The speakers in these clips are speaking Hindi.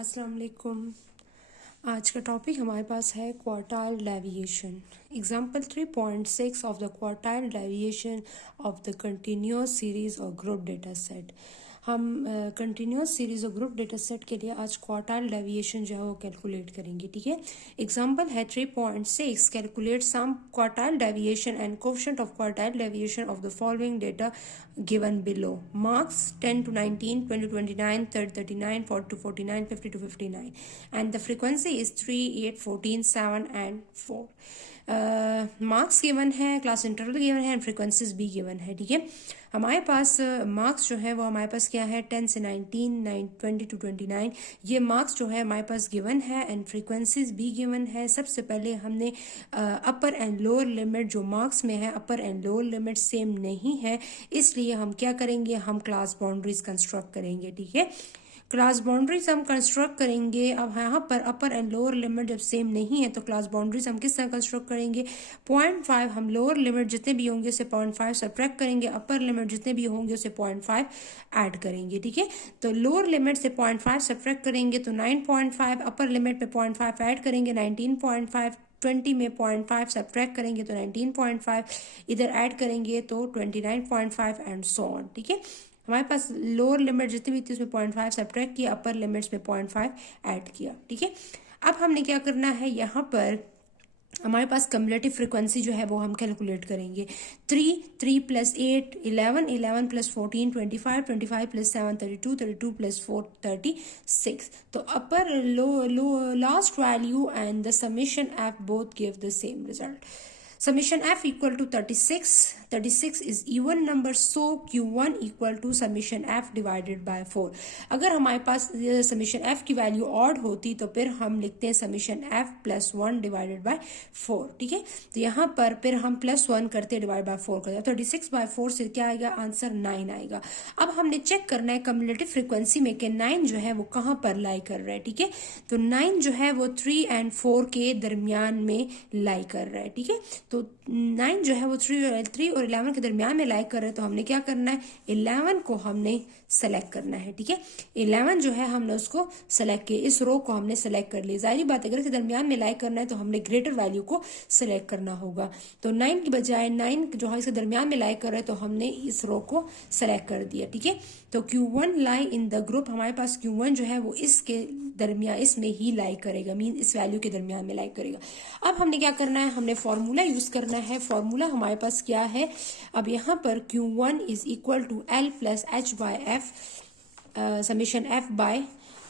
अस्सलाम वालेकुम। आज का टॉपिक हमारे पास है quartile deviation. Example 3.6 of the quartile deviation of the continuous series और ग्रुप डेटा सेट। हम कंटिन्यूस सीरीज और ग्रुप डेटा सेट के लिए आज क्वार्टाइल डेविएशन जो है वो कैलकुलेट करेंगे, ठीक है। एग्जाम्पल है 3.6, calculate some quartile deviation and coefficient of quartile deviation of the following data given below. Marks 10 to 19, 20 to 29, 30 to 39, 40 to 49, 50 to 59. And the frequency is 3, 8, 14, 7 and 4. Marks given है, क्लास इंटरवल गिवन है एंड फ्रिक्वेंसीज भी गिवन है, ठीक है। हमारे पास मार्क्स जो है वो हमारे पास क्या है 10 से 19, 20 to 29, ये मार्क्स जो है हमारे पास गिवन है एंड फ्रिक्वेंसीज भी गिवन है। सबसे पहले हमने अपर एंड लोअर लिमिट जो मार्क्स में है, अपर एंड लोअर लिमिट सेम नहीं है, इसलिए हम क्या करेंगे, हम क्लास बाउंड्रीज कंस्ट्रक्ट करेंगे, ठीक है। क्लास बाउंड्रीज हम कंस्ट्रक्ट करेंगे। अब यहाँ पर अपर एंड लोअर लिमिट जब सेम नहीं है तो क्लास बाउंड्रीज हम किस तरह कंस्ट्रक्ट करेंगे, 0.5 हम लोअर लिमिट जितने भी होंगे उसे 0.5 सब्ट्रैक्ट करेंगे, अपर लिमिट जितने भी होंगे उसे 0.5 ऐड करेंगे, ठीक है। तो लोअर लिमिट से 0.5 सब्ट्रैक्ट करेंगे तो 9.5, अपर लिमिट में 0.5 ऐड करेंगे 19.5, 20 में 0.5 सब्ट्रैक्ट करेंगे तो 19.5, इधर ऐड करेंगे तो 29.5 एंड सो ऑन, ठीक है। हमारे पास लोअर लिमिट जितनी भी थी उसमें 0.5 सब्ट्रैक्ट किया, अपर लिमिट्स में 0.5 ऐड किया, ठीक है। अब हमने क्या करना है, यहाँ पर हमारे पास कम्युलेटिव फ्रिक्वेंसी जो है वो हम कैलकुलेट करेंगे। 3 प्लस 8 11, 11 प्लस 14 25, 25 प्लस 7 32, 32 प्लस 4 36। तो upper low last value and the summation f both give the same result. Summation f equal to 36. 36 is even number, so q1 equal to summation f divided by 4. अगर हमारे पास summation f की वैल्यू ऑड होती तो फिर हम लिखते हैं summation f plus 1 divided by 4, ठीक है। तो यहाँ पर फिर हम +1 करते हैं, डिवाइड बाय 4 करते हैं, 36/4 से क्या आएगा, आंसर 9 आएगा। अब हमने चेक करना है कम्युलेटिव फ्रिक्वेंसी में कि 9 जो है वो कहाँ पर लाई कर रहा है, ठीक है। तो 9 जो है वो 3 and 4 के दरमियान में लाई कर रहा है, ठीक है। तो 9 जो है वो 3 और 11 के दरमियान में लाइक कर रहे हैं, तो हमने क्या करना है, 11 को हमने सेलेक्ट करना है, ठीक है। 11 जो है हमने उसको सेलेक्ट किया, इस रो को हमने सेलेक्ट कर लिया। जाहिर बात है अगर इसके दरमियान में लाइक करना है तो हमने ग्रेटर वैल्यू को सेलेक्ट करना होगा। तो 9 की बजाय 9 जो है इसके दरमियान में लाइक कर रहे हैं तो हमने इस रो को सेलेक्ट कर दिया, ठीक है। तो Q1 lie in the group, हमारे पास Q1 जो है वो इसके दरमियान इसमें ही लाइक करेगा, मीन इस वैल्यू के दरमियान में लाइक करेगा। अब हमने क्या करना है, हमने फॉर्मूला यूज करना है। फॉर्मूला हमारे पास क्या है, अब यहाँ पर Q1 is equal to L plus H by F, summation F by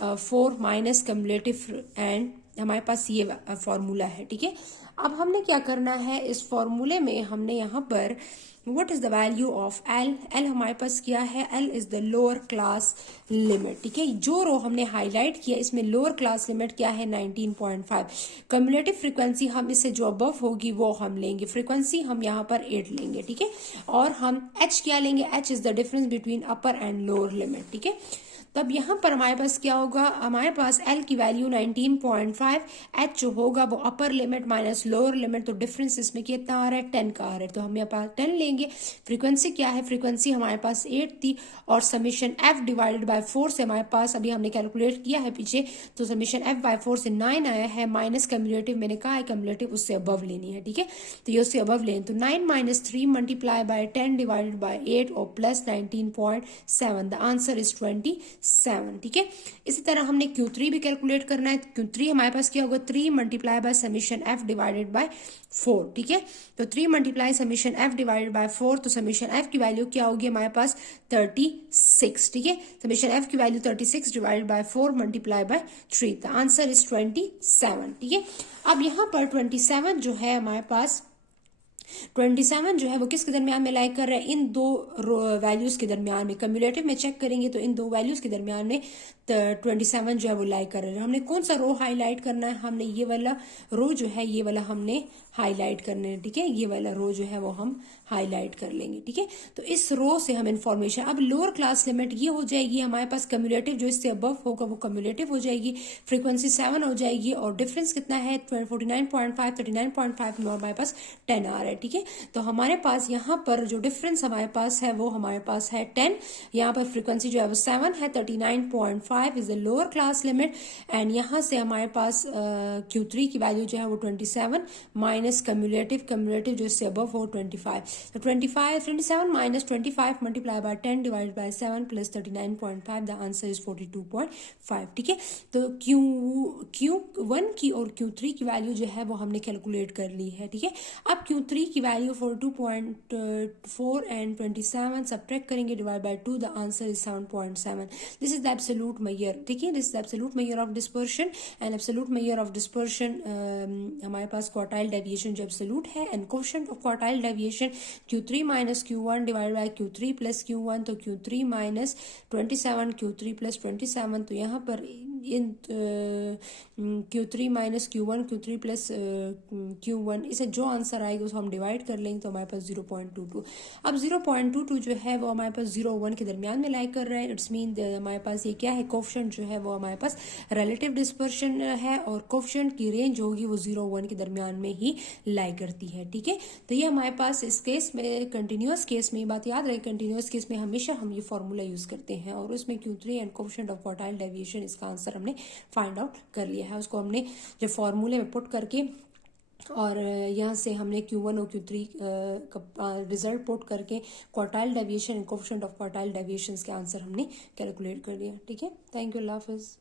4 minus cumulative, and हमारे पास ये फॉर्मूला है, ठीक है। अब हमने क्या करना है, इस फॉर्मूले में हमने यहाँ पर what is the value of L। L हमारे पास क्या है, L is the lower class limit, ठीक है। जो रो हमने हाईलाइट किया इसमें लोअर क्लास लिमिट क्या है, 19.5। कम्युलेटिव फ्रीक्वेंसी हम इससे जो अबव होगी वो हम लेंगे, फ्रीक्वेंसी हम यहाँ पर 8 लेंगे, ठीक है। और हम H क्या लेंगे, H is the difference between upper and lower limit, ठीक है। तब यहाँ पर हमारे पास क्या होगा, हमारे पास L की वैल्यू 19.5, H जो होगा वो upper limit minus lower limit, तो डिफरेंस इसमें कितना आ रहा है, 10 का आ रहा है, तो हम यहाँ पास 10 लेंगे। फ्रीक्वेंसी क्या है, फ्रीक्वेंसी हमारे पास 8 थी और समीशन F डिवाइडेड बाय 4 से हमारे पास अभी हमने कैलकुलेट किया है पीछे, तो समीशन F बाय 4 से 9 आया है, माइनस कम्युलेटिव मैंने कहा है कम्युलेटिव उससे अबव लेनी है, ठीक है। तो ये उससे अबव लें, तो 9 minus 3 multiply by 10 divided by 8 और प्लस 19.7, द आंसर इज 27, ठीक है। इसी तरह हमने Q3 भी कैलकुलेट करना है। Q3 हमारे पास क्या होगा, 3 multiply by summation F divided by 4, ठीक है। तो 3 multiply summation F divided by 4, तो समीशन F की वैल्यू क्या होगी हमारे पास 36, ठीक है। समीशन F की value 36 divided by 4 multiply by 3, the answer is 27, ठीक है। अब यहाँ पर 27 जो है हमारे पास 27 जो है वो किसके दरमियान में लाइक कर रहा है, इन दो वैल्यूज के दरमियान में। कम्युलेटिव में चेक करेंगे तो इन दो वैल्यूज के दरमियान में 27 जो है वो लाइक कर रहे हैं। हमने कौन सा रो हाईलाइट करना है, हमने ये वाला रो जो है ये वाला हमने हाईलाइट करना है, ठीक है। ये वाला रो जो है वो हम हाईलाइट कर लेंगे, ठीक है। तो इस रो से हम इन्फॉर्मेशन, अब लोअर क्लास लिमिट ये हो जाएगी हमारे पास, कम्युलेटिव जो इससे अबव होगा वो कम्युलेटिव हो जाएगी, फ्रीक्वेंसी 7 हो जाएगी और डिफरेंस कितना है 49.5, 39.5 और हमारे पास 10 आ रहा है, ठीक है। तो हमारे पास यहाँ पर जो डिफरेंस हमारे पास है वो हमारे पास है 10, यहाँ पर फ्रीक्वेंसी जो है वो 7 है, 39.5 25 is the lower class limit and यहाँ से हमारे पास Q3 की वैल्यू जो है वो 27 माइनस कम्युलेटिव जो इससे अबव हो 25, तो 27 minus 25 multiply by 10 divide by 7 plus 39.5, the answer is 42.5। ठीक है, तो Q1 की और Q3 की वैल्यू जो है वो हमने कैलकुलेट कर ली है। ठीक है, अब Q3 की वैल्यू 42.4 एंड 27 सब्ट्रैक्ट करेंगे divide by 2, the answer is 7.7। This is the absolute major. ठीक है, this is the absolute measure of dispersion and absolute measure of dispersion हमारे पास क्वार्टाइल डेविएशन जो एब्सोल्यूट है and coefficient of quartile deviation Q3 minus Q1 divide by Q3 plus Q1, तो Q3 माइनस 27 Q3 प्लस 27, तो यहाँ पर इन Q3 minus Q3 plus Q1, इसे जो आंसर आएगा उसको हम डिवाइड कर लेंगे तो हमारे पास 0.22। अब 0.22 जो है वो हमारे पास 0-1 के दरमियान में लाई कर रहा है। इट्स मीन हमारे पास ये क्या है, कोएफिशिएंट जो है वो हमारे पास रिलेटिव डिस्पर्शन है और कोएफिशिएंट की रेंज होगी वो 0-1 के दरमियान में ही लाई करती है। ठीक है, तो ये हमारे पास इस केस में, कंटिन्यूस केस में, ये बात याद रहे, कंटिन्यूस केस में हमेशा हम ये फॉर्मूला यूज करते हैं और उसमें Q3 and coefficient of quartile deviation, इसका आंसर हमने फाइंड आउट कर लिया है। उसको हमने जो फॉर्मूले में पुट करके और यहाँ से हमने Q1 और Q3 का रिजल्ट पुट करके quartile deviation and coefficient of quartile deviations के आंसर हमने कैलकुलेट कर लिया। ठीक है, थैंक यू, अल्लाह हाफिज़।